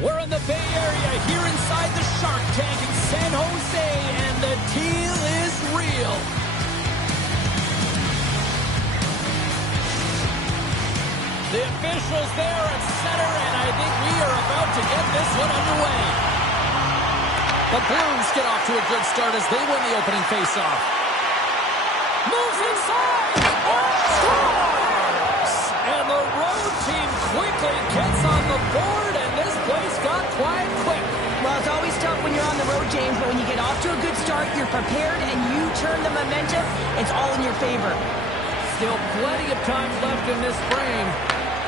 We're in the Bay Area here inside the Shark Tank in San Jose, and the deal is real. The officials there at center, and I think we are about to get this one underway. The Blues get off to a good start as they win the opening faceoff. Moves inside! Scores! And the road team quickly gets on the board, and this place got quiet quick. Well, it's always tough when you're on the road, James, but when you get off to a good start, you're prepared, and you turn the momentum, it's all in your favor. Still plenty of time left in this frame.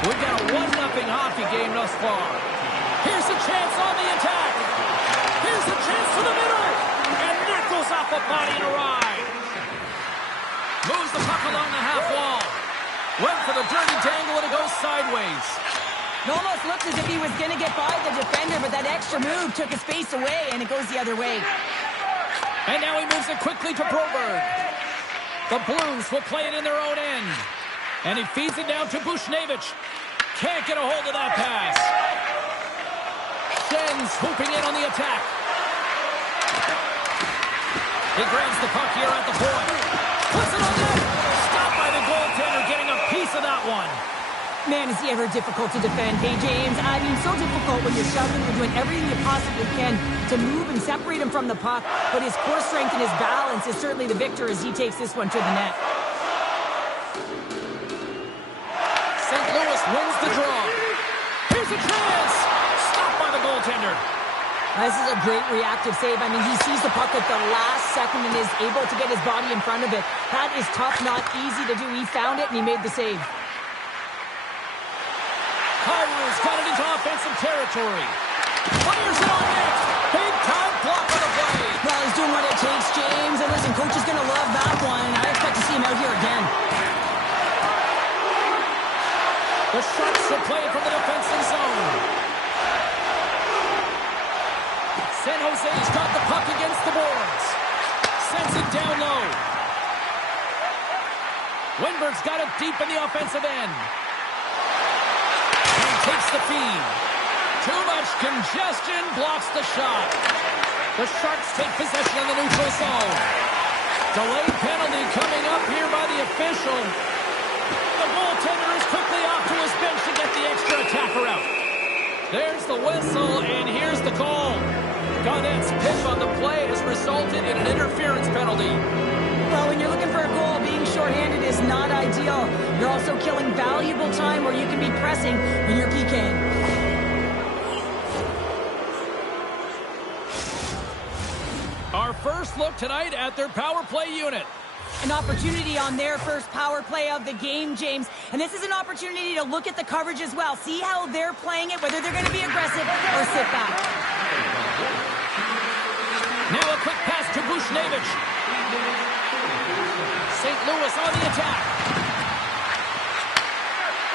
We've got a 1-0 hockey game thus far. Here's a chance on the attack. Here's a chance to the middle. And that goes off a body and a ride. Moves the puck along the half wall. Went for the dirty dangle and it goes sideways. It almost looked as if he was going to get by the defender, but that extra move took his face away, and it goes the other way. And now he moves it quickly to Broberg. The Blues will play it in their own end. And he feeds it down to Buchnevich. Can't get a hold of that pass. Schenn swooping in on the attack. He grabs the puck here at the point. Puts it on net. Stopped by the goaltender, getting a piece of that one. Man, is he ever difficult to defend. Hey, James, I mean, so difficult when you're shoving, you're doing everything you possibly can to move and separate him from the puck. But his core strength and his balance is certainly the victor as he takes this one to the net. St. Louis wins the draw. Here's a chance. Stopped by the goaltender. This is a great reactive save. I mean, he sees the puck at the last second and is able to get his body in front of it. That is tough, not easy to do. He found it and he made the save. Kyrie's got it into offensive territory. Fires it on net. Big time block on the play. Well, he's doing what it takes, James. And listen, coach is going to love that one. I expect to see him out here again. The Sharks will play it from the defensive zone. San Jose's got the puck against the boards. Sends it down low. Wennberg's got it deep in the offensive end. And takes the feed. Too much congestion, blocks the shot. The Sharks take possession in the neutral zone. Delayed penalty coming up here by the official. The goaltender is quickly off to his bench to get the extra attacker out. There's the whistle, and here's the call. Gaunett's pick on the play has resulted in an interference penalty. Well, when you're looking for a goal, being shorthanded is not ideal. You're also killing valuable time where you can be pressing when you're PKing. Our first look tonight at their power play unit. An opportunity on their first power play of the game, James. And this is an opportunity to look at the coverage as well. See how they're playing it, whether they're going to be aggressive or sit back. Now a quick pass to Buchnevich. St. Louis on the attack.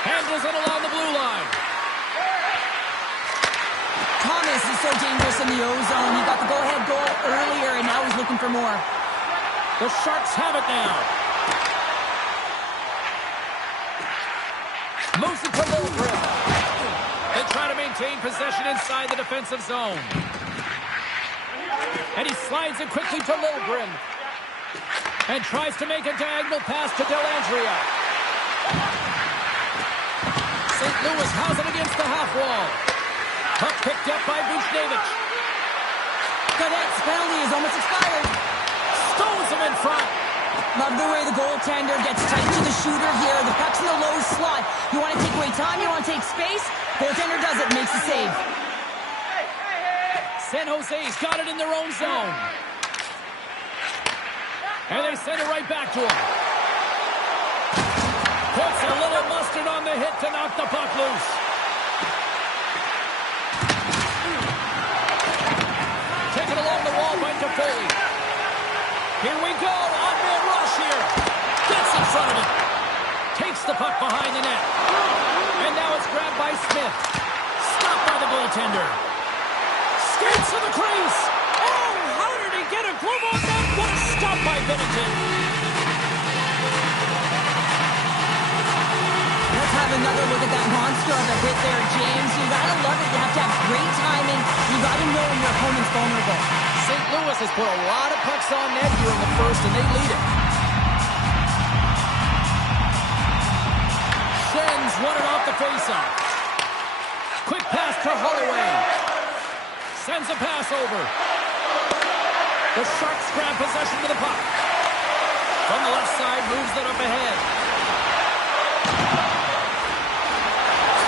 Handles it along the blue line. Thomas is so dangerous in the O-zone. He got the go-ahead goal earlier, and now he's looking for more. The Sharks have it now. Moves it to Lilgren. They try to maintain possession inside the defensive zone. And he slides it quickly to Lilgren. And tries to make a diagonal pass to Dellandrea. St. Louis has it against the half wall. Puck picked up by Buchnevich. Gaunett's penalty is almost expired. Stones him in front. Love the way the goaltender gets tight to the shooter here. The puck's in the low slot. You want to take away time, you want to take space. Goaltender does it, makes the save. San Jose's got it in their own zone. And they send it right back to him. Puts a little mustard on the hit to knock the puck loose. Taken along the wall by Toffoli. Here we go, on-man rush here. Gets in front of it. Takes the puck behind the net. And now it's grabbed by Smith. Stopped by the goaltender. Skates to the crease. Oh, how did he get a glove on that? What a stop by Binnington. Let's have another look at that monster of a hit there, James. You gotta love it. You have to have great time Louis has put a lot of pucks on net here in the first, and they lead it. Sends one off the faceoff. Quick pass to Holloway. Sends a pass over. The Sharks grab possession to the puck. From the left side, moves it up ahead.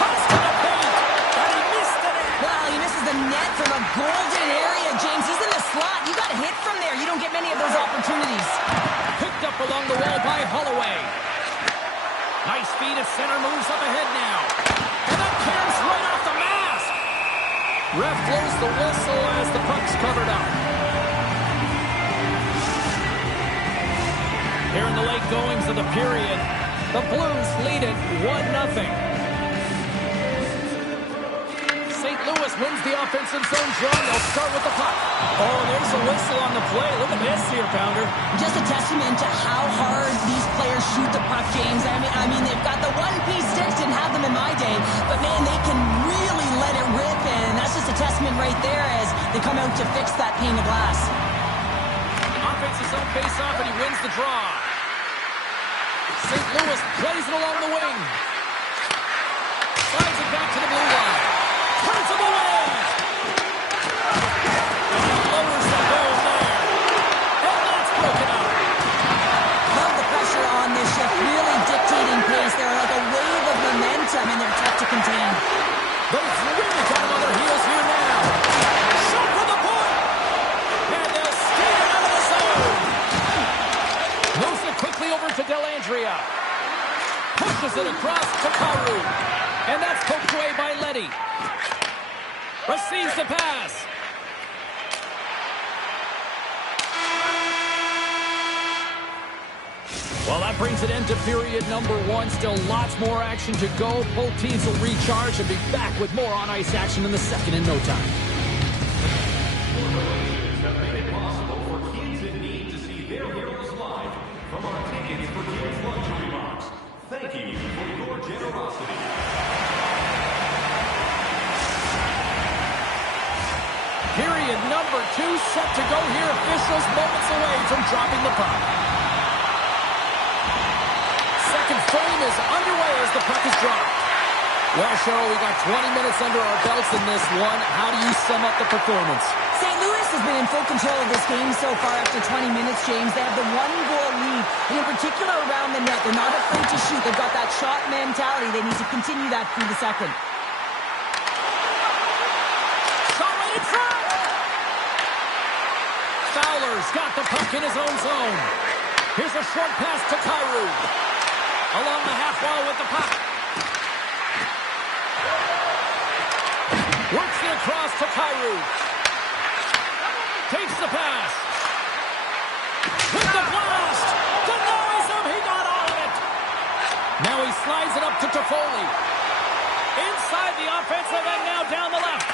Cuts to the paint, and he missed it. Well, he misses the net from a golden area, James. He's in the slot. You got to hit from there. You don't get many of those opportunities. Picked up along the wall by Holloway. Nice feed at center, moves up ahead now. And that caroms right off the mask. Ref blows the whistle as the puck's covered up. Here in the late goings of the period, the Blues lead it 1-0. St. Louis wins the offensive zone draw. They'll start with the puck. Oh, there's a whistle on the play. Look at this here, Pounder. Just a testament to how hard these players shoot the puck, James. I mean, they've got the one-piece sticks. Didn't have them in my day. But, man, they can really let it rip. And that's just a testament right there as they come out to fix that pane of glass. Offensive zone face-off, and he wins the draw. St. Louis plays it along the wing. Slides it back to the blue line. Turns him away. And he lowers the goal there. And that's broken up. Love the pressure on this shift. Really dictating pace. They're like a wave of momentum, and they're tough to contain. They've really got him on their heels here now. Shot from the point. And they'll skate it out of the zone. Moves it quickly over to Dellandrea. Pushes it across to Carew. And that's poked away by Leddy. Receives the pass. Well, that brings an end to period number one. Still lots more action to go. Both teams will recharge and be back with more on-ice action in the second in no time. Have made it possible for kids in need to see their heroes live from our Tickets for Kids luxury box. Thank you for your generosity. Period number two set to go here. Officials moments away from dropping the puck. Second frame is underway as the puck is dropped. Well, Cheryl, we got 20 minutes under our belts in this one. How do you sum up the performance? St. Louis has been in full control of this game so far after 20 minutes, James. They have the one-goal lead, and in particular around the net. They're not afraid to shoot. They've got that shot mentality. They need to continue that through the second. Shot right in front! Fowler's got the puck in his own zone. Here's a short pass to Carew. Along the half wall with the puck. Works it across to Carew. Takes the pass. With the blast. Denies him. He got all of it. Now he slides it up to Toffoli. Inside the offensive end, now down the left.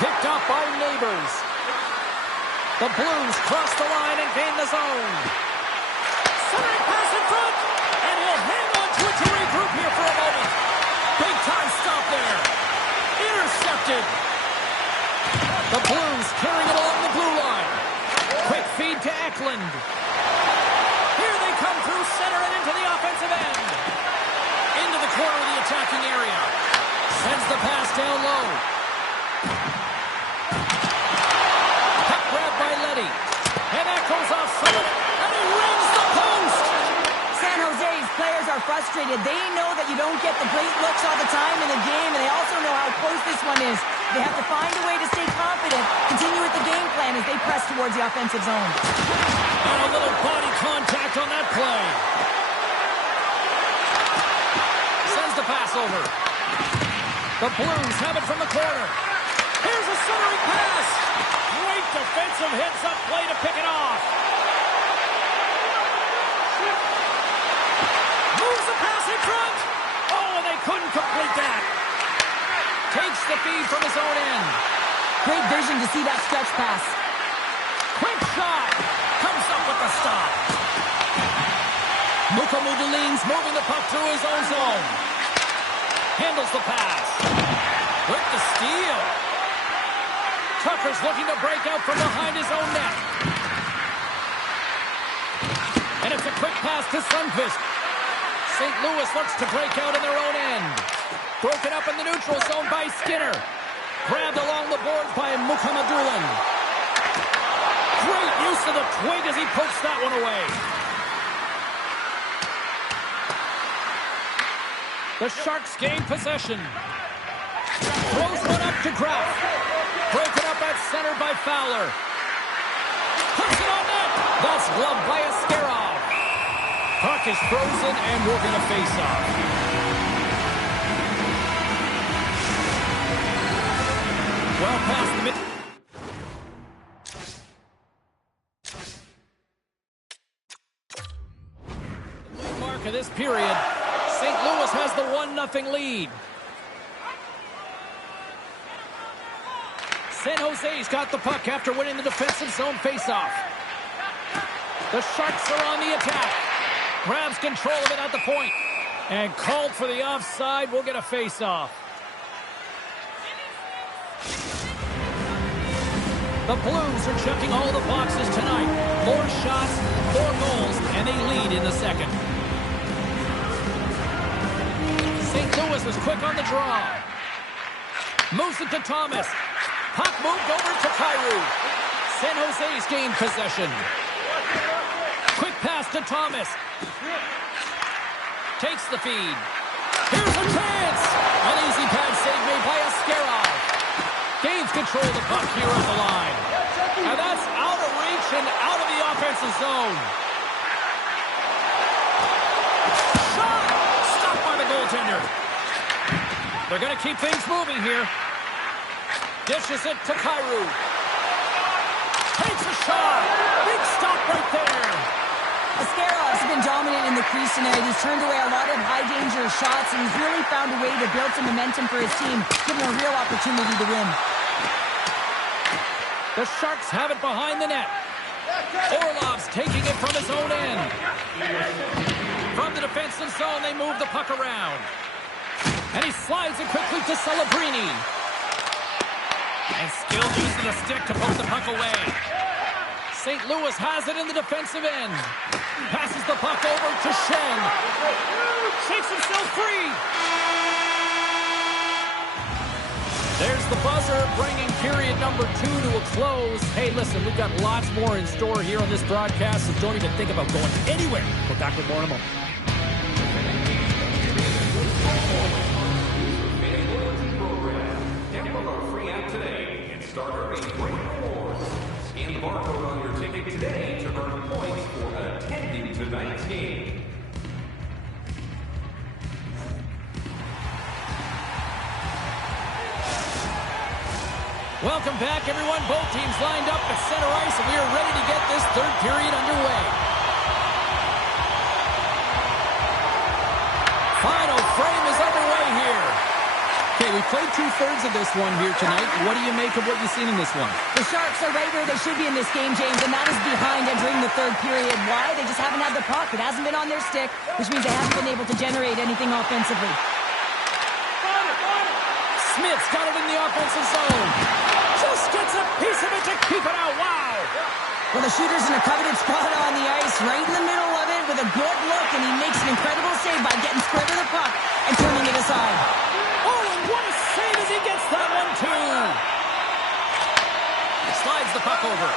Picked up by Neighbors. The Blues cross the line and gain the zone. Centering pass in front. And he'll hang on to it to regroup here for a moment. Big time stop there. Intercepted. The Blues carrying it along the blue line. Quick feed to Eklund. Here they come through center and into the offensive end. Into the corner of the attacking area. Sends the pass down low. Puck grabbed by Leddy. And that goes off someone. And he rings the post. San Jose's players are frustrated. They know that you don't get the great looks all the time in the game, and they also know how close this one is. They have to find a way to stay confident, continue with the game plan as they press towards the offensive zone. And a little body contact on that play. Sends the pass over. The Blues have it from the corner. Here's a centering pass. Great defensive heads-up play to pick it off. Moves the pass in front. Oh, and they couldn't complete that. Takes the feed from his own end. Great vision to see that stretch pass. Quick shot. Comes up with the stop. Muka Mudalin's moving the puck through his own zone. Handles the pass. With the steal. Tucker's looking to break out from behind his own net. And it's a quick pass to Sundqvist. St. Louis looks to break out in their own end. Broken up in the neutral zone by Skinner. Grabbed along the boards by Mukhamadullin. Great use of the twig as he pokes that one away. The Sharks gain possession. Throws one up to Kraft. Broken up at center by Fowler. Puts it on net. That's gloved by Askarov. Puck is frozen and working a face-off. Well past the mid. Mark of this period. St. Louis has the 1-0 lead. San Jose's got the puck after winning the defensive zone faceoff. The Sharks are on the attack. Grabs control of it at the point. And called for the offside. We'll get a faceoff. The Blues are checking all the boxes tonight. 4 shots, 4 goals, and they lead in the second. St. Louis was quick on the draw. Moves it to Thomas. Puck moved over to Kyrou. San Jose's gained possession. Quick pass to Thomas. Takes the feed. Here's a chance! An easy pad save made by Askarov. Gains control of the puck here at the line. And that's out of reach and out of the offensive zone. Shot! Stopped by the goaltender. They're going to keep things moving here. Dishes it to Kyrou. Takes a shot. Big stop right there. Askarov's been dominant in the crease tonight. He's turned away a lot of high-danger shots, and he's really found a way to build some momentum for his team, giving a real opportunity to win. The Sharks have it behind the net. Orlov's taking it from his own end. From the defensive zone, they move the puck around. And he slides it quickly to Celebrini. And skilled use of the stick to poke the puck away. St. Louis has it in the defensive end. Passes the puck over to Shen. Shakes himself free. There's the buzzer, bringing period number 2 to a close. Hey, listen, we've got lots more in store here on this broadcast, so don't even think about going anywhere. We're back with more in a moment. Today and start earning great rewards. Scan the barcode on your ticket today to earn points for attending tonight's game. Welcome back, everyone. Both teams lined up at center ice, and we are ready to get this third period underway. Final frame is underway here. Okay, we played 2/3 of this one here tonight. What do you make of what you've seen in this one? The Sharks are right where they should be in this game, James, and that is behind entering the third period. Why? They just haven't had the puck. It hasn't been on their stick, which means they haven't been able to generate anything offensively. Smith's got it in the offensive zone. Just gets a piece of it to keep it out. Wow! Well, the shooter's in a coveted spot on the ice, right in the middle of it with a good look, and he makes an incredible save by getting square to the puck and turning it aside. Oh, and what a save as he gets that one, too. Slides the puck over.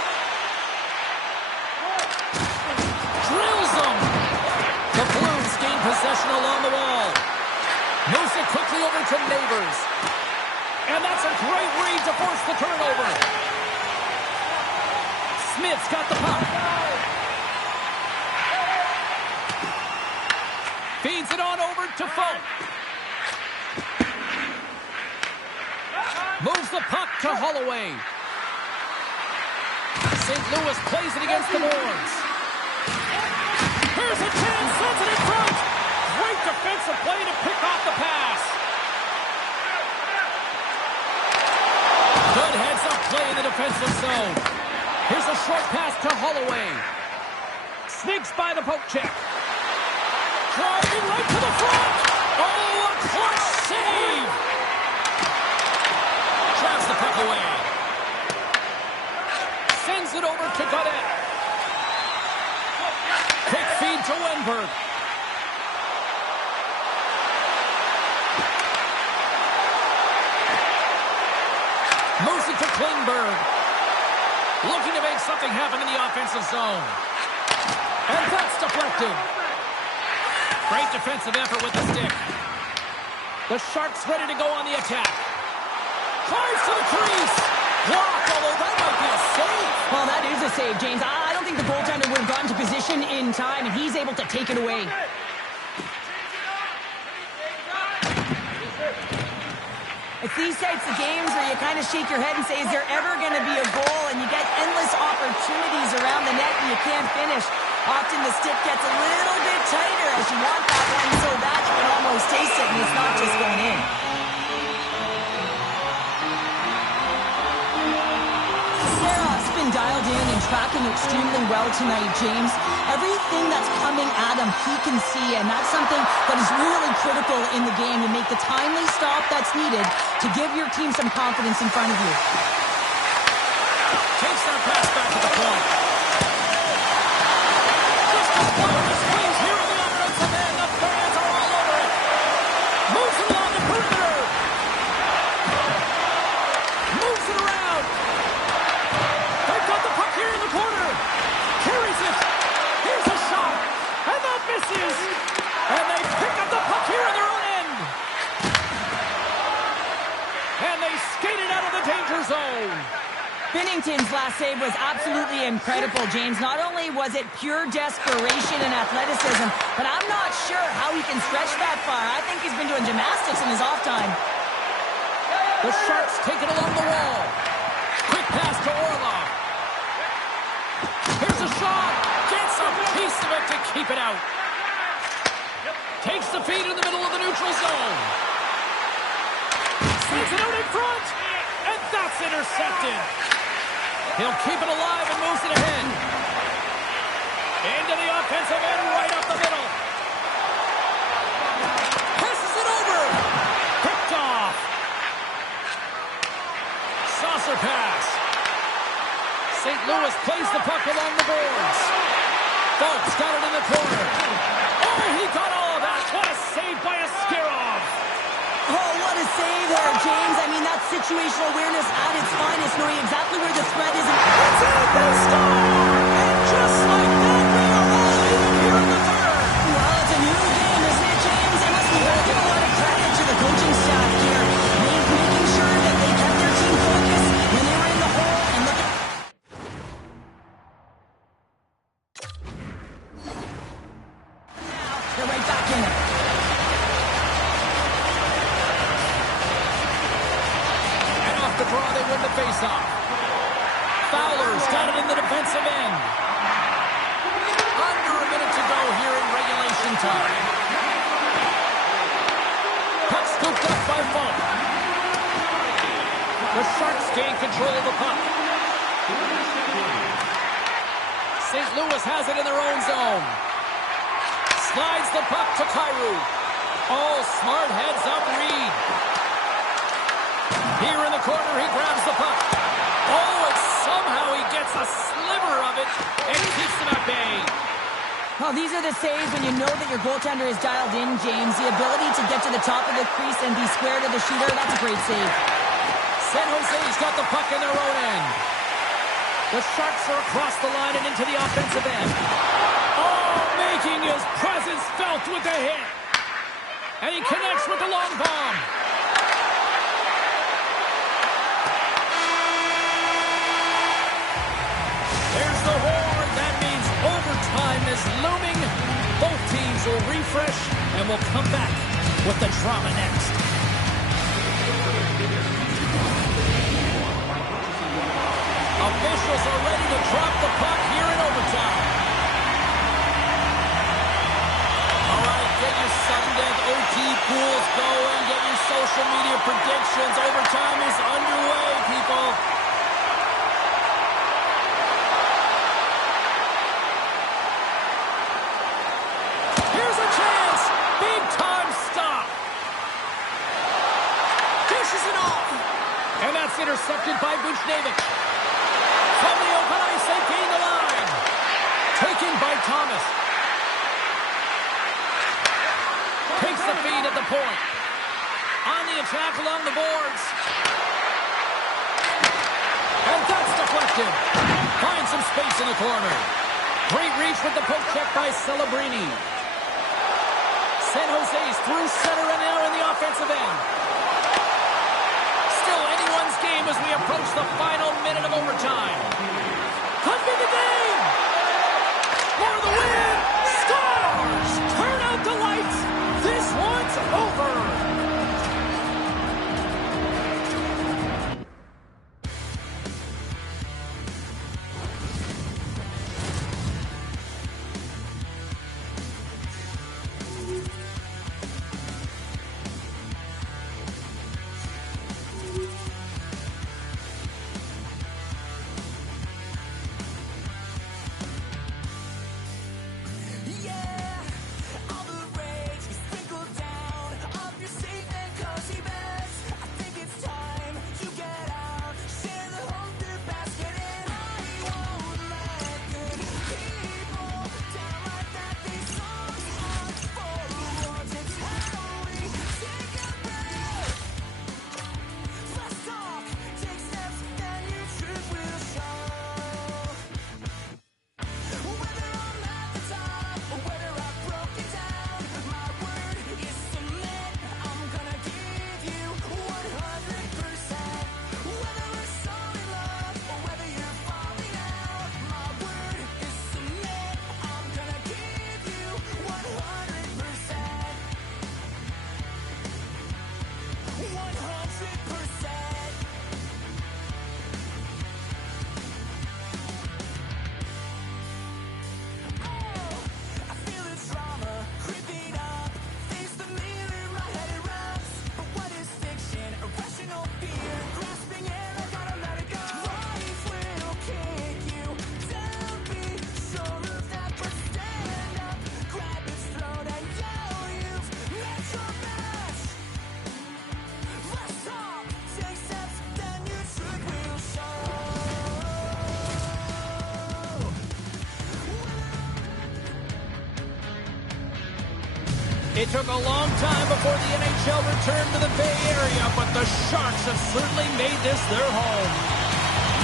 Drills him. The Blues gain possession along the wall. Moves it quickly over to Neighbors. And that's a great read to force the turnover. Smith's got the puck. Feeds it on over to Folk. Moves the puck to Holloway. St. Louis plays it against the boards. Here's a chance, sends it in front. Great defensive play to pick off the pass. Good heads-up play in the defensive zone. Here's a short pass to Holloway. Sneaks by the poke check. Driving right to the front. Oh, a clutch save. Drives the puck away. Klingberg. Moves it to Klingberg. Looking to make something happen in the offensive zone. And that's deflected. Great defensive effort with the stick. The Sharks ready to go on the attack. Drives to the crease. Blocked, although that might be a save. Well, that is a save, James. I don't think the goaltender would have gotten to position in time, and he's able to take it away. It's these types of games where you kind of shake your head and say, is there ever going to be a goal? And you get endless opportunities around the net and you can't finish. Often the stick gets a little bit tighter as you want that one so bad you can almost taste it, and it's not just going in. Sarah's been dialed in and tracking extremely well tonight, James. Everything that's coming at him, he can see, and that's something that is really critical in the game to make the timely stop that's needed to give your team some confidence in front of you. Takes that pass back to the point. Just a point of squeeze here in the offensive end. The fans are all over it. Moves it along the perimeter. Moves it around. They've got the puck here in the corner. Carries it. Here's a shot. And that misses. And they pick up the puck here in their own end. And they skate it out of the danger zone. Binnington's last save was absolutely incredible, James. Not only was it pure desperation and athleticism, but I'm not sure how he can stretch that far. I think he's been doing gymnastics in his off time. The Sharks take it along the wall. Quick pass to Orlov. Here's a shot. Gets a piece of it to keep it out. Takes the feed in the middle of the neutral zone. Sends it out in front. And that's intercepted. He'll keep it alive and moves it ahead. Into the offensive end, right up the middle. Passes it over. Picked off. Saucer pass. St. Louis plays the puck along the boards. Folks got it in the corner. Oh, he got all of that. What a save by Askarov. Oh, what a save there, James. I mean, that's situational awareness at its finest, knowing exactly where the threat is. It's in the score! And just like that, we are all even here in the third. Well, it's a new game, isn't it, James? And listen, we gotta give a lot of credit to the coaching staff here. Making sure that they kept their team focused when they were in the hole and look at... Now, they're right back in it. The draw, they win the faceoff. Fowler's got it in the defensive end. Under a minute to go here in regulation time. Puck scooped up by Falk. The Sharks gain control of the puck. St. Louis has it in their own zone. Slides the puck to Kyrou. Oh, smart heads up Reed. Here in the corner, he grabs the puck. Oh, and somehow he gets a sliver of it and keeps them at bay. Well, these are the saves when you know that your goaltender is dialed in, James. The ability to get to the top of the crease and be square to the shooter, that's a great save. San Jose's got the puck in their own end. The Sharks are across the line and into the offensive end. Oh, making his presence felt with the hit. And he connects with the long bomb. There's the horn. That means overtime is looming. Both teams will refresh and will come back with the drama next. Officials are ready to drop the puck here in overtime. All right, get your sudden death OT pools going. Get your social media predictions. Overtime is underway, people. Here's a chance. Big time stop. Dishes it off. And that's intercepted by Buchnevich. From the open ice, they gain the line. Taken by Thomas. the feed at the point. On the attack along the boards. And that's deflected. Finds some space in the corner. Great reach with the poke check by Celebrini. San Jose's through center and now in the offensive end. Still anyone's game as we approach the final minute of overtime. Could be the game. For the win. Stars. Turn out the lights. This one's over. It took a long time before the NHL returned to the Bay Area, but the Sharks have certainly made this their home.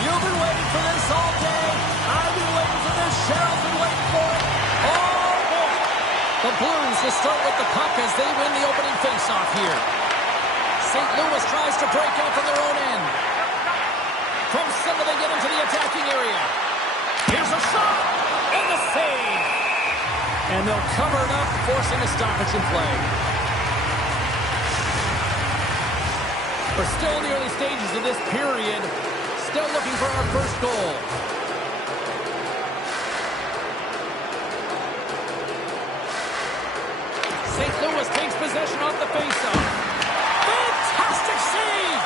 You've been waiting for this all day. I've been waiting for this. Cheryl's been waiting for it. Oh, boy. The Blues will start with the puck as they win the opening faceoff here. St. Louis tries to break out from their own end. From center, they get into the attacking area. Here's a shot, and the save. And they'll cover it up, forcing a stoppage in play. We're still in the early stages of this period. Still looking for our first goal. St. Louis takes possession off the faceoff. Fantastic save!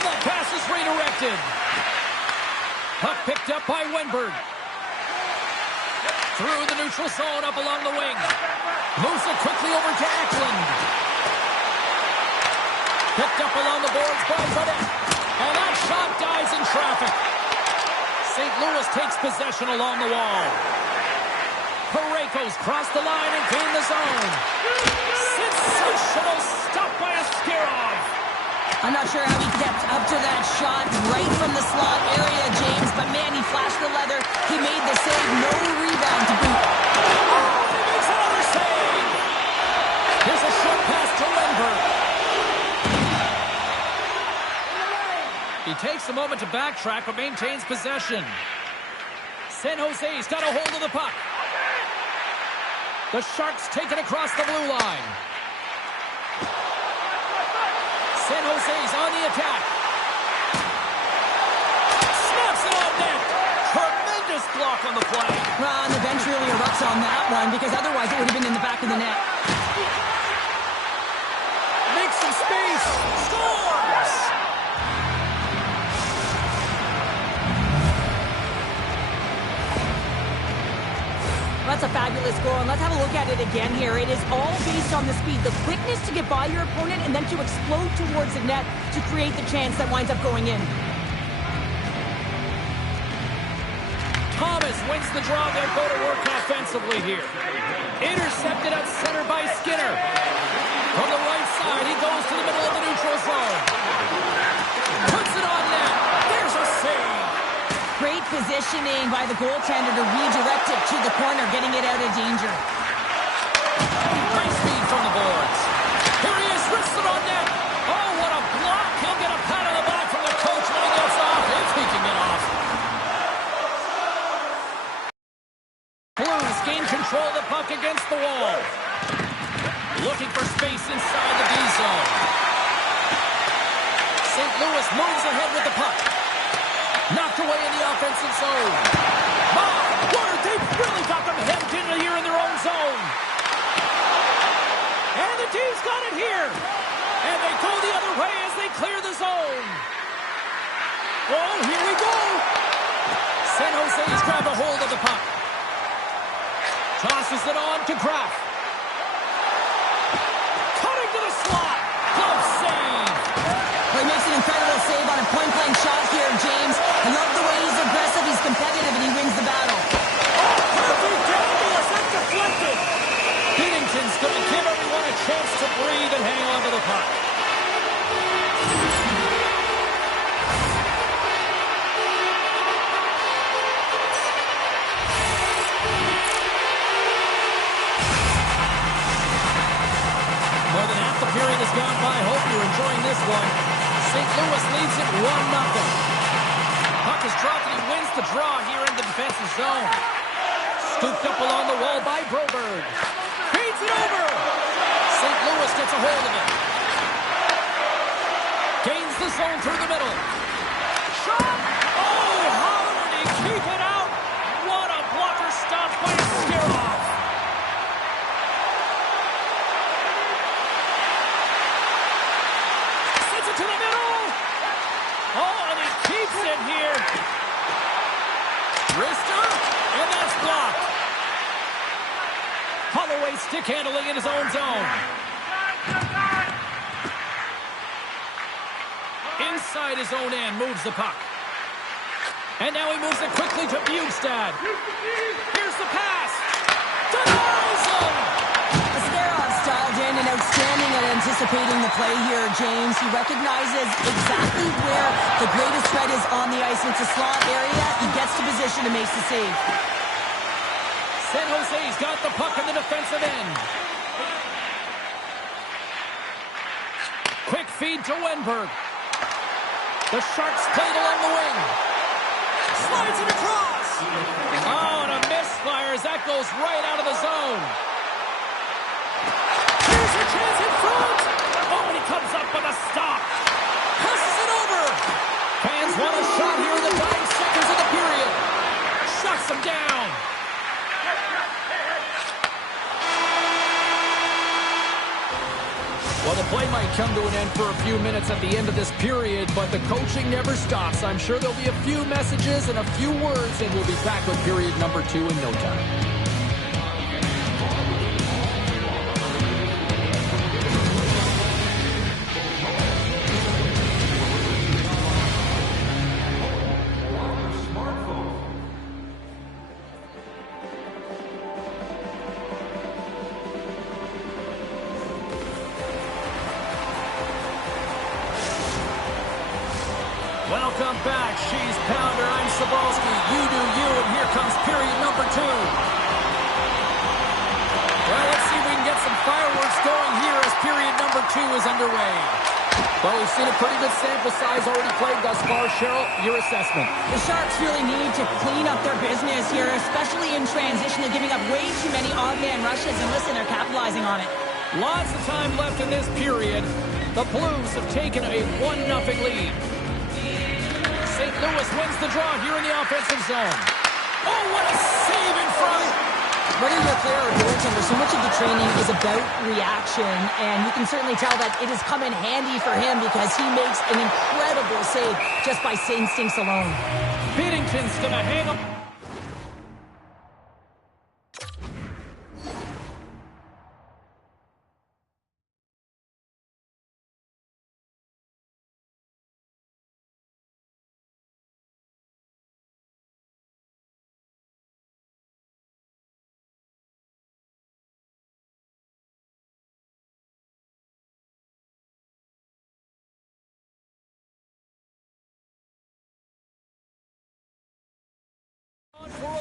And that pass is redirected. Puck picked up by Wenberg. Through the neutral zone, up along the wing. Moves it quickly over to Eklund. Picked up along the boards by Burnett. And that shot dies in traffic. St. Louis takes possession along the wall. Parayko's crossed the line and gained the zone. Sensational stop by Askarov. I'm not sure how he kept up to that shot right from the slot area, James, but man, he flashed the leather. He made the save, no rebound to boot. Oh, he makes another save. Here's a short pass to Wenberg. He takes a moment to backtrack, but maintains possession. San Jose's got a hold of the puck. The Sharks take it across the blue line. San Jose's on the attack. Snaps it on net. Tremendous block on the play. Well, and the bench really erupts on that one because otherwise it would have been in the back of the net. Makes some space. Scores! That's a fabulous goal, and let's have a look at it again here. It is all based on the speed, the quickness to get by your opponent, and then to explode towards the net to create the chance that winds up going in. Thomas wins the draw. They'll go to work offensively here. Intercepted at center by Skinner. From the right side, he goes to the middle of the neutral zone. Puts it on net. There's a save. Great positioning by the goaltender to redirect it to the corner, getting it out of danger. Great speed from the boards. Here he is, wrists it on net. Oh, what a block. He'll get a pat on the back from the coach when he gets off, if he can get off. Blues gain control of the puck against the wall. Looking for space inside the D zone. St. Louis moves ahead with the puck. Knocked away in the offensive zone. My word, they've really got them hemmed in here in their own zone. And the team's got it here. And they go the other way as they clear the zone. Oh, here we go. San Jose's grabbed a hold of the puck. Tosses it on to Kraft. Cutting to the slot. Glove save. Well, he makes an incredible save on a point-blank shot here, James. I love the way he's aggressive, he's competitive, and he wins the battle. Oh, perfect downhill. That's deflected. Binnington's going to give everyone a chance to breathe and hang on to the puck. More than half the period has gone by. Hope you're enjoying this one. St. Louis leads it 1-0. Puck is dropped and he wins the draw here in the defensive zone. Scooped up along the wall by Broberg. Feeds it over. St. Louis gets a hold of it. Gains the zone through the middle. Shot! Oh, how did he keep it out? What a blocker stop by Skirov. Sends it to the middle. Oh, and he keeps it here. Wrister, and that's blocked. Holloway stick handling in his own zone. Inside his own end, moves the puck. And now he moves it quickly to Bugstad. Here's the pass. Denies him. Askarov styled in and outstanding at anticipating the play here, James. He recognizes exactly where the greatest threat is on the ice. It's a slot area. He gets to position and makes the save. San Jose's got the puck in the defensive end. Quick feed to Wenberg. The Sharks played along the wing. Slides it across. Oh, and a misfire as that goes right out of the zone. Here's a chance in front. Oh, and he comes up with a stop. Passes it over. Fans want a shot here in the dying seconds of the period. Shuts them down. Well, the play might come to an end for a few minutes at the end of this period, but the coaching never stops. I'm sure there'll be a few messages and a few words, and we'll be back with period number 2 in no time. Welcome back. She's Pounder. I'm Sabalski. You do you, and here comes period number 2. Well, let's see if we can get some fireworks going here as period number 2 is underway. Well, we've seen a pretty good sample size already played thus far. Cheryl, your assessment. The Sharks really need to clean up their business here, especially in transition. They're giving up way too many odd-man rushes, and listen, they're capitalizing on it. Lots of time left in this period. The Blues have taken a 1-0 lead. St. Louis wins the draw here in the offensive zone. Oh, what a save in front! Whether you're a player or goaltender, so much of the training is about reaction, and you can certainly tell that it has come in handy for him because he makes an incredible save just by instincts alone. Binnington's going to hang up.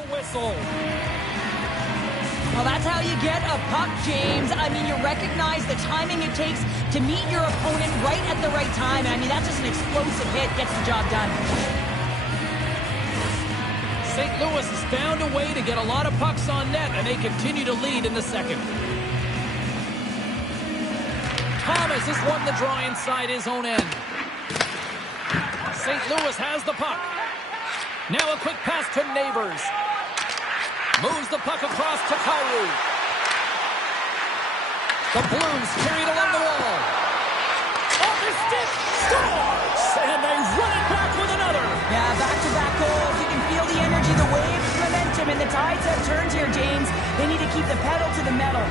whistle. Well, that's how you get a puck, James. I mean, you recognize the timing it takes to meet your opponent right at the right time. And I mean, that's just an explosive hit. Gets the job done. St. Louis has found a way to get a lot of pucks on net, and they continue to lead in the second. Thomas has won the draw inside his own end. St. Louis has the puck. Now a quick pass to Neighbors. Moves the puck across to Kyrou. The Blues carry it along the wall. Off his stick, scores! And they run it back with another. Yeah, back-to-back goals. You can feel the energy, the waves, the momentum, and the tides have turned here, James. They need to keep the pedal to the metal.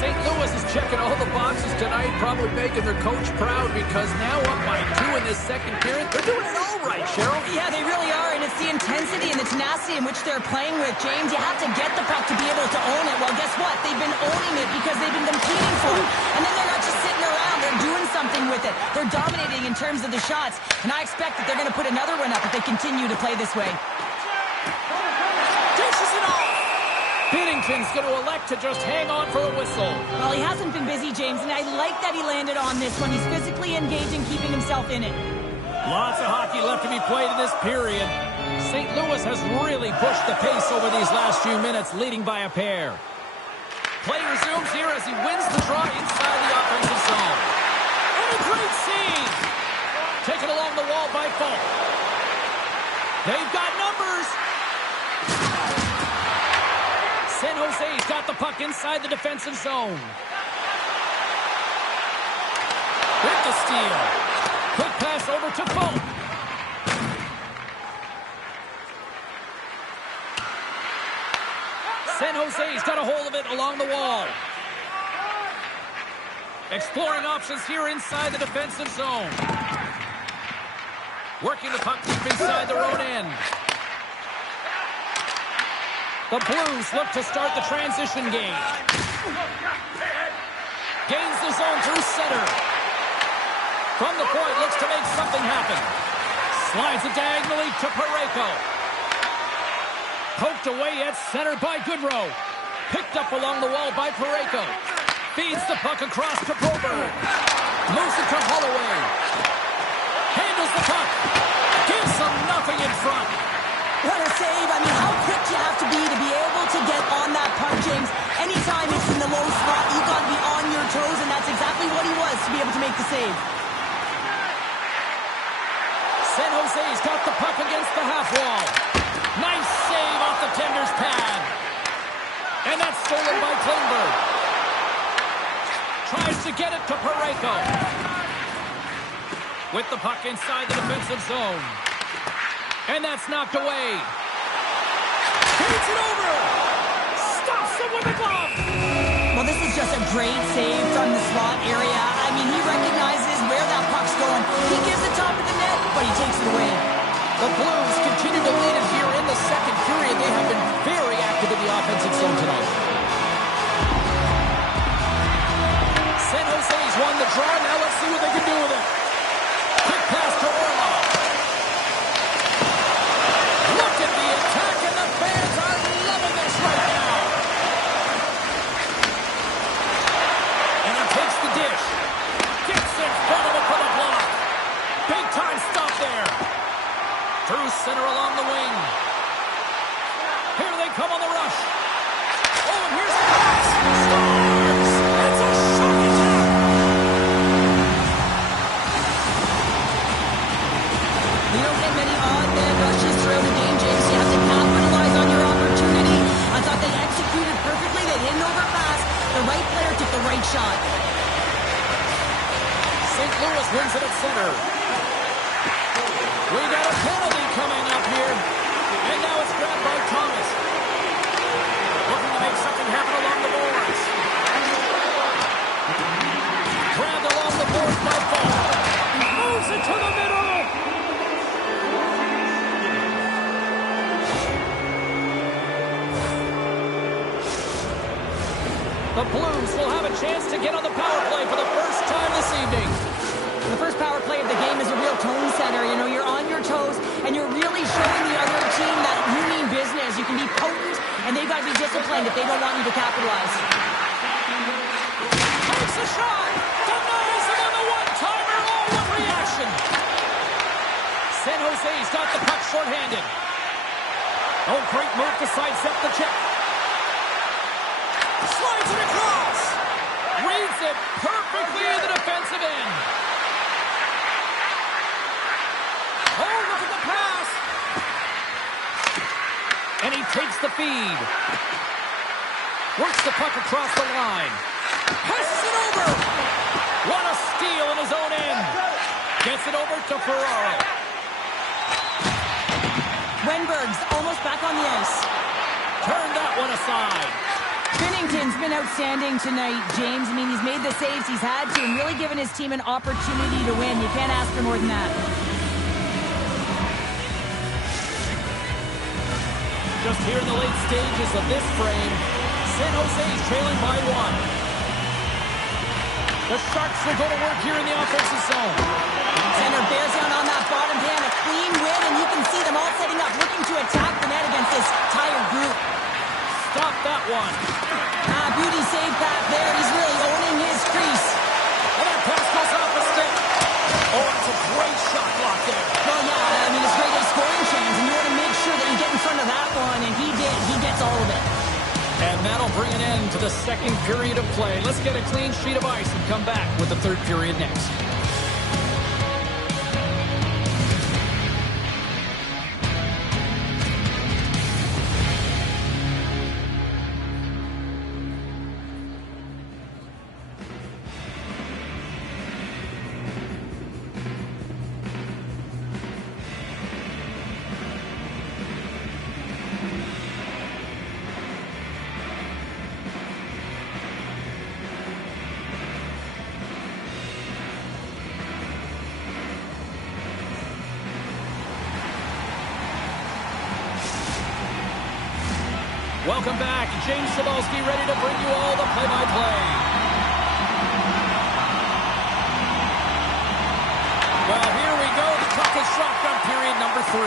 St. Louis is checking all the boxes tonight, probably making their coach proud because now up by 2 in this second period. They're doing it all right, Cheryl. Yeah, they really are, and it's the intensity and the tenacity in which they're playing with, James. You have to get the puck to be able to own it. Well, guess what? They've been owning it because they've been competing for it. And then they're not just sitting around. They're doing something with it. They're dominating in terms of the shots, and I expect that they're going to put another one up if they continue to play this way. Dishes it off. Binnington's going to elect to just hang on for the whistle. Well, he hasn't been busy, James, and I like that he landed on this one. He's physically engaging, keeping himself in it. Lots of hockey left to be played in this period. St. Louis has really pushed the pace over these last few minutes, leading by a pair. Play resumes here as he wins the draw inside the offensive zone. And a great scene! Taken along the wall by Falk. They've got numbers! San Jose's got the puck inside the defensive zone. With the steal. Quick pass over to Falk. San Jose's got a hold of it along the wall. Exploring options here inside the defensive zone. Working the puck deep inside their own end. The Blues look to start the transition game. Gains the zone through center. From the point, looks to make something happen. Slides it diagonally to Parayko. Poked away at center by Goodrow. Picked up along the wall by Parayko. Feeds the puck across to Broberg. Moves it to Holloway. Handles the puck. Gives them nothing in front. What a save. I mean, how quick you have to be able to get on that puck, James. Anytime it's in the low spot, you've got to be on your toes, and that's exactly what he was to be able to make the save. San Jose's got the puck against the half wall. Nice save off the tender's pad. And that's stolen by Klingberg. Tries to get it to Parayko. With the puck inside the defensive zone. And that's knocked away. Takes it over. Stops him with a glove. Well, this is just a great save from the slot area. I mean, he recognizes where that puck's going. He gives the top of the net, but he takes it away. The Blues continue to lead it here in the second period. They have been very active in the offensive zone tonight. San Jose's won the draw. Now let's see what they can do with it. Quick pass to Orlov. Look at the attack, and the fans are loving this right now. And he takes the dish. Gets in front of it for the block. Big time stop there. Through center along the wing. Here they come on the rush. Oh, and here's the pass. Scores! It's a shocking attack. You don't get many odd man rushes throughout the game, James. You have to capitalize on your opportunity. I thought they executed perfectly. They didn't overpass. The right player took the right shot. St. Louis wins it at center. We got a penalty coming up here. And now it's grabbed by Thomas. Looking to make something happen along the boards. Grabbed along the boards by Falk. Moves it to the middle. The Blues will have a chance to get on the power play for the first time this evening. The first power play of the game is a real tone setter. You know, you're on your toes, and you're really showing the other team that you mean business. You can be to be disciplined if they don't want you to capitalize. Takes a shot. Denies him on the one-timer. Oh, what reaction. San Jose's got the puck shorthanded. Oh, great move to sidestep the check. Slides it across. Reads it perfectly in the defensive end. Oh, look at the pass. And he takes the feed. Works the puck across the line. Passes it over. What a steal in his own end. Gets it over to Ferraro. Wenberg's almost back on the ice. Turn that one aside. Binnington's been outstanding tonight, James. I mean, he's made the saves he's had to and really given his team an opportunity to win. You can't ask for more than that. Just here in the late stages of this frame, San Jose's trailing by 1. The Sharks will go to work here in the offensive zone. Center bears down on that bottom hand, a clean win, and you can see them all setting up, looking to attack the net against this tired group. Stop that one. Beauty save back there. He's really owning his crease. And that pass goes off the stick. Oh, it's a great shot block there. Well, yeah, I mean, it's great scoring chance, and you want to make sure that you get in front of that one, and he did. He gets all of it. And that'll bring an end to the second period of play. Let's get a clean sheet of ice and come back with the third period next. Welcome back. James Cebulski ready to bring you all the play-by-play. Well, here we go. The puck is shotgun period number 3.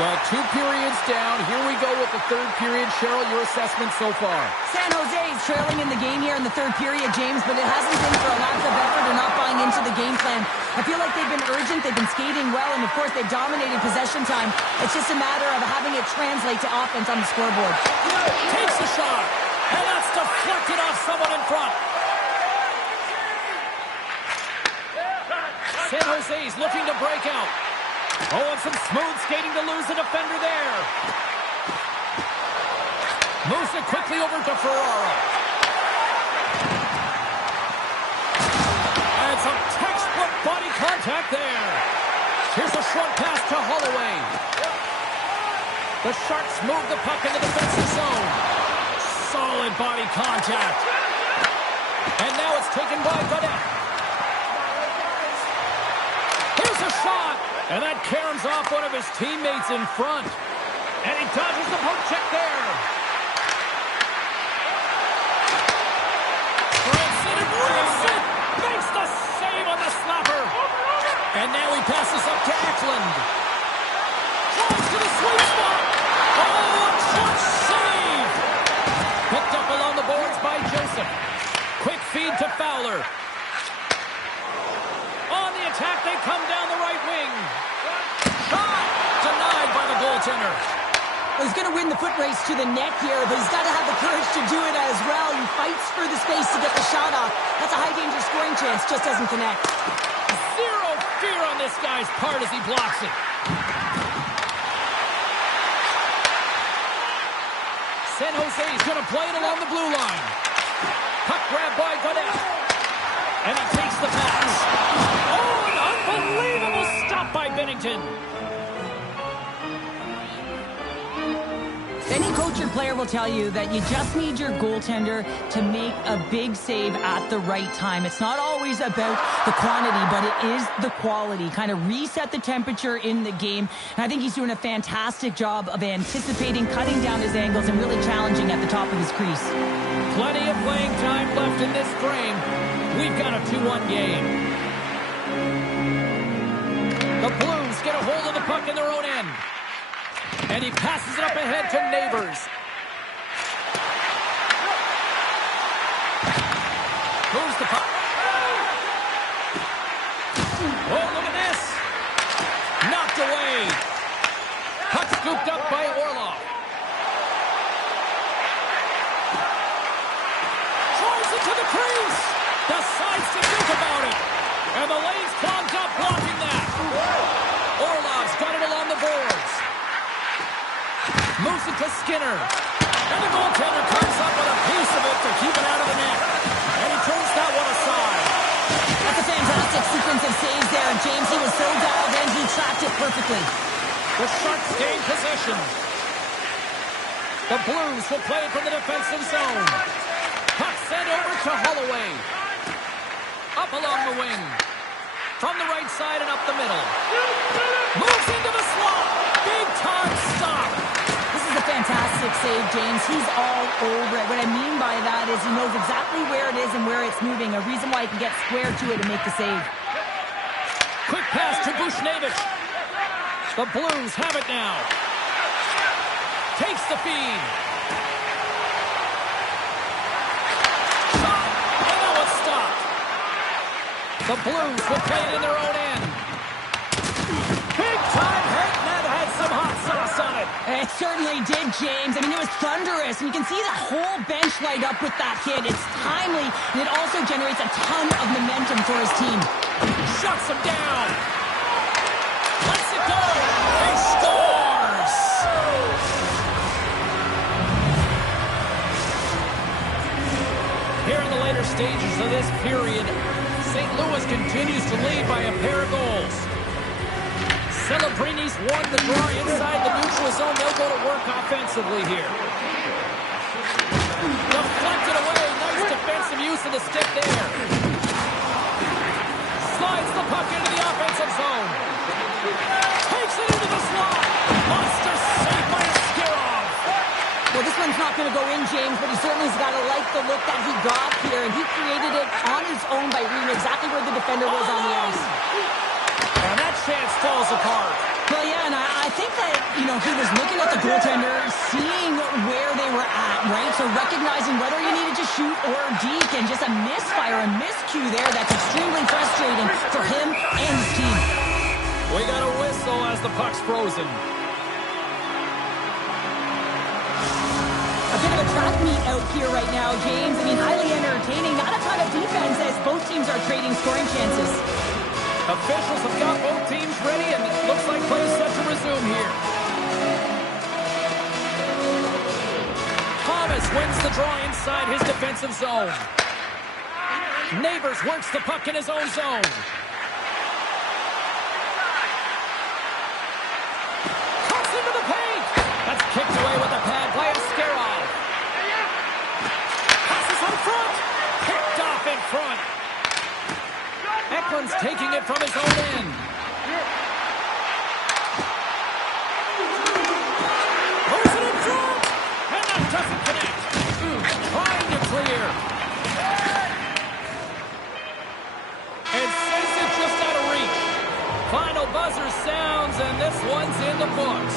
Well, 2 periods down. Here we go with the third period. Cheryl, your assessment so far? San Jose is trailing in the game here in the third period, James, but it hasn't been for a lack of effort or not buying into the game plan. I feel like they've been urgent, they've been skating well, and of course they've dominated possession time. It's just a matter of having it translate to offense on the scoreboard. Takes a shot, and that's deflected off someone in front. San Jose's looking to break out. Oh, and some smooth skating to lose the defender there. Moves it quickly over to Ferraro. And some textbook body contact there. Here's a short pass to Holloway. The Sharks move the puck in the defensive zone. Solid body contact. And now it's taken by Godet. Here's a shot. And that caroms off one of his teammates in front. And he dodges the poke check there. Branson and Branson makes the save on the slapper. And now he passes up to Eklund. Drives to the sweet spot. Oh, a clutch save. Picked up along the boards by Joseph. Quick feed to Fowler. On the attack, they come down the right wing. Shot! Denied by the goaltender. Well, he's going to win the foot race to the net here, but he's got to have the courage to do it as well. He fights for the space to get the shot off. That's a high-danger scoring chance, just doesn't connect. Zero fear on this guy's part as he blocks it. San Jose's going to play it along the blue line. Puck grab by Godet. And he takes the pass. Oh, an unbelievable stop by Binnington. Any coach or player will tell you that you just need your goaltender to make a big save at the right time. It's not always about the quantity, but it is the quality. Kind of reset the temperature in the game. And I think he's doing a fantastic job of anticipating, cutting down his angles, and really challenging at the top of his crease. Plenty of playing time left in this frame. We've got a 2-1 game. The Blues get a hold of the puck in their own end. And he passes it up ahead to Neighbors. scooped up by Orlov. Drives it to the crease. Decides to think about it. And the lane's clogged up, blocking that. Orlov's got it along the boards. Moves it to Skinner. And the goaltender comes up with a piece of it to keep it out of the net. And he turns that one aside. That's a fantastic sequence of saves there. James, he was so dialed in, he tracked it perfectly. The Sharks gain possession. The Blues will play it from the defensive zone. Puck sent over to Holloway. Up along the wing. From the right side and up the middle. Moves into the slot. Big time stop. This is a fantastic save, James. He's all over it. What I mean by that is he knows exactly where it is and where it's moving. A reason why he can get square to it and make the save. Quick pass to Buchnevich. The Blues have it now. Takes the feed. Shot. And that was stopped. The Blues will play it in their own end. Big time hit, and that had some hot sauce on it. It certainly did, James. I mean, it was thunderous, and you can see the whole bench light up with that hit. It's timely, and it also generates a ton of momentum for his team. Shuts him down. Lets it go. He scores. Here in the later stages of this period, St. Louis continues to lead by a pair of goals. Celebrini's won the draw inside the neutral zone. They'll go to work offensively here. Deflected away. Nice defensive use of the stick there. Slides the puck into the offensive zone. Takes it into the slot. Monster save by Skirov. Well, this one's not going to go in, James, but he certainly's got to like the look that he got here, and he created it on his own by reading exactly where the defender was on the ice. And that chance falls apart. Well, yeah, and I think that, he was looking at the goaltender, seeing where they were at, right? So recognizing whether you needed to shoot or deke, and just a misfire, a miscue there that's extremely frustrating for him and his team. We got a whistle as the puck's frozen. A bit of a track meet out here right now, James. I mean, highly entertaining. Not a ton of defense as both teams are trading scoring chances. Officials have got both teams ready, and it looks like play is set to resume here. Thomas wins the draw inside his defensive zone. Neighbors works the puck in his own zone. Cuts into the paint. That's kicked away with a pad by Askarov. Passes on front. Picked off in front. Eklund's taking it from his own end. Moves it in front. And that doesn't connect. Trying to clear. And sends it just out of reach. Final buzzer sounds, and this one's in the books.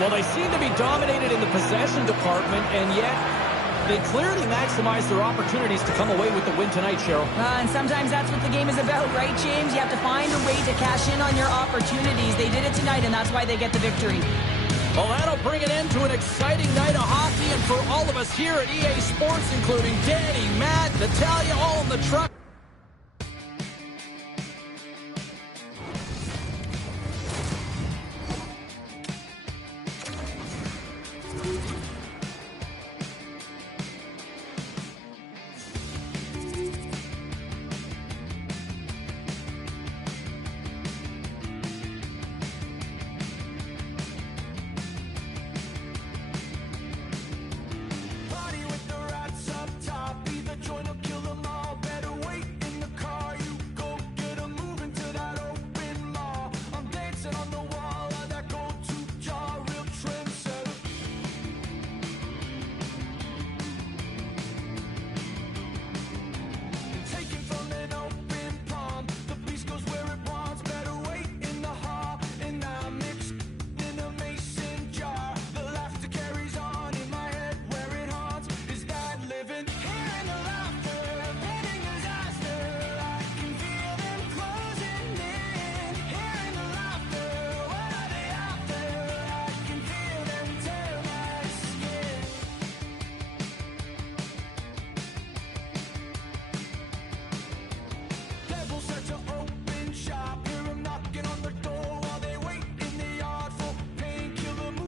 Well, they seem to be dominated in the possession department, and yet they clearly maximize their opportunities to come away with the win tonight, Cheryl. And sometimes that's what the game is about, right, James? You have to find a way to cash in on your opportunities. They did it tonight, and that's why they get the victory. Well, that'll bring an end to an exciting night of hockey, and for all of us here at EA Sports, including Danny, Matt, Natalia, all in the truck.